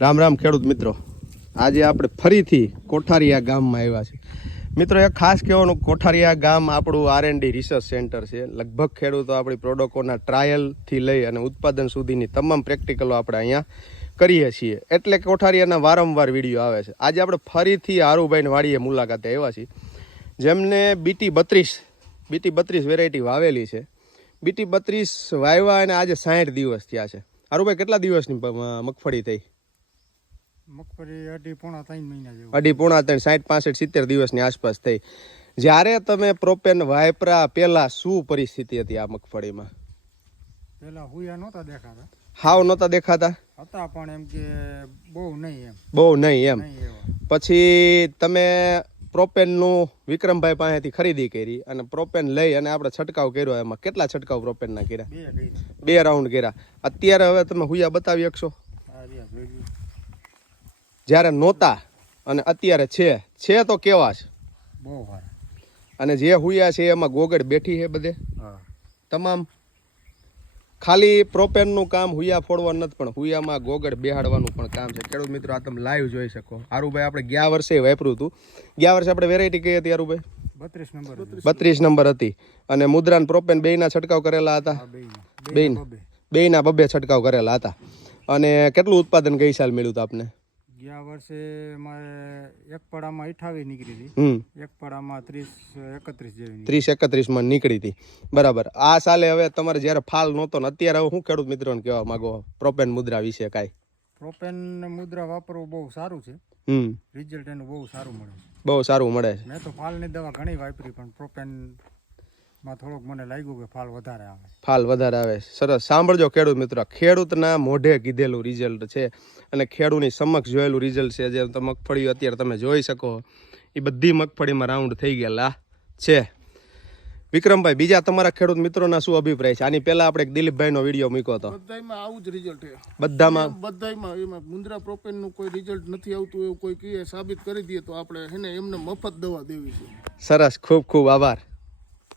રામ રામ ખેડૂત મિત્રો, આજે આપણે ફરીથી કોઠારીયા ગામમાં આવ્યા છે. મિત્રો એક ખાસ કહેવાનું, કોઠારીયા ગામ આપણું R&D રિસર્ચ સેન્ટર છે. લગભગ ખેડૂતો આપણી પ્રોડક્ટોના ટ્રાયલથી લઈ અને ઉત્પાદન સુધીની તમામ પ્રેક્ટિકલો આપણે અહીંયા કરીએ છીએ. એટલે કોઠારીયાના વારંવાર વિડીયો આવે છે. આજે આપણે ફરીથી આરુભાઈની વાડીએ મુલાકાતે આવ્યા છીએ, જેમને BT32 વેરાયટી વાવેલી છે. BT32 વાવ્યા અને આજે 60 દિવસ થયા છે. આરુભાઈ, કેટલા દિવસની મગફળી થઈ? મગફળી અઢી પોણા 3 મહિના જેવું. 3 60 65 70 દિવસની આસપાસ થઈ. જ્યારે તમે પ્રોપેન વાપરા પહેલા શું પરિસ્થિતિ હતી આ મગફળીમાં? પેલા હુયા નહોતા દેખાતા. હાવ નહોતા દેખાતા હતા, પણ એમ કે બહુ નહીં એમ. પછી તમે પ્રોપેનનું વિક્રમભાઈ પાસેથી ખરીદી કરી અને પ્રોપેન લઈ અને આપણે છંટકાવ કર્યો. એમાં કેટલા છંટકાવ પ્રોપેનના કર્યા? 2 રાઉન્ડ કર્યા. અત્યારે હવે તમે હુયા બતાવી શકશો? જ્યારે નહોતા અને અત્યારે છે તો કેવા છે? બહુ સારા. અને જે હુયા છે એમાં ગોગડ બેઠી છે બધે તમામ. ખાલી પ્રોપેનનું કામ હુયા ફોડવાનું નથી, પણ હુયામાં ગોગડ બેહાડવાનું પણ કામ છે. ખેડૂત મિત્રો, આ તમે લાઈવ જોઈ શકો. આરુભાઈ આપણે ગયા વર્ષે વાપર્યું હતું. ગયા વર્ષે આપણે વેરાયટી કઈ હતી આરુભાઈ? 32 નંબર હતી. અને મુદ્રાન પ્રોપેન બેયના છંટકાવ કરેલા હતા. બેયના 2 છંટકાવ કરેલા હતા. અને કેટલું ઉત્પાદન ગઈ સાલ મળ્યું હતું આપને? ગયા વર્ષે મારે એક પડામાં 28 નીકળી હતી, એક પડામાં 30-31 જેવી. 30-31 માં નીકળી હતી, બરાબર. આ સાલે હવે તમારે જ્યારે ફાલ નહોતો ને અત્યારે હવે હું ખેડૂત મિત્રોને કહેવા માંગો પ્રોપેન મુદ્રા વિશે કાંઈ? પ્રોપેન મુદ્રા વાપરવું બહુ સારું છે. રિઝલ્ટ એનું બહુ સારું મળે છે. બહુ સારું મળે છે. મેં તો ફાલની દવા ઘણી વાપરી, પણ પ્રોપેન માં થોડુંક મને લાગ્યું કે ફાલ વધારે આવે. સરસ. સાંભળજો ખેડૂત મિત્રો, ખેડૂતના મોઢે કીધેલું રિઝલ્ટ છે અને ખેડૂતની સમક્ષ જોયેલું રિઝલ્ટ છે. જે મગફળી અત્યારે તમે જોઈ શકો, એ બધી મગફળીમાં રાઉન્ડ થઈ ગયેલા છે. વિક્રમભાઈ, બીજા તમારા ખેડૂત મિત્રોના શું અભિપ્રાય છે? આની પહેલા આપણે એક દિલીપભાઈનો વિડીયો મૂક્યો હતો. બધામાં આવું જ રિઝલ્ટ છે. બધામાં એમાં મુન્દ્રા પ્રોપેનનું કોઈ રિઝલ્ટ નથી આવતું એવું કોઈ કહે, સાબિત કરી દઈએ તો આપણે એને એમને મફત દવા દેવી છે. સરસ, ખૂબ ખૂબ આભાર.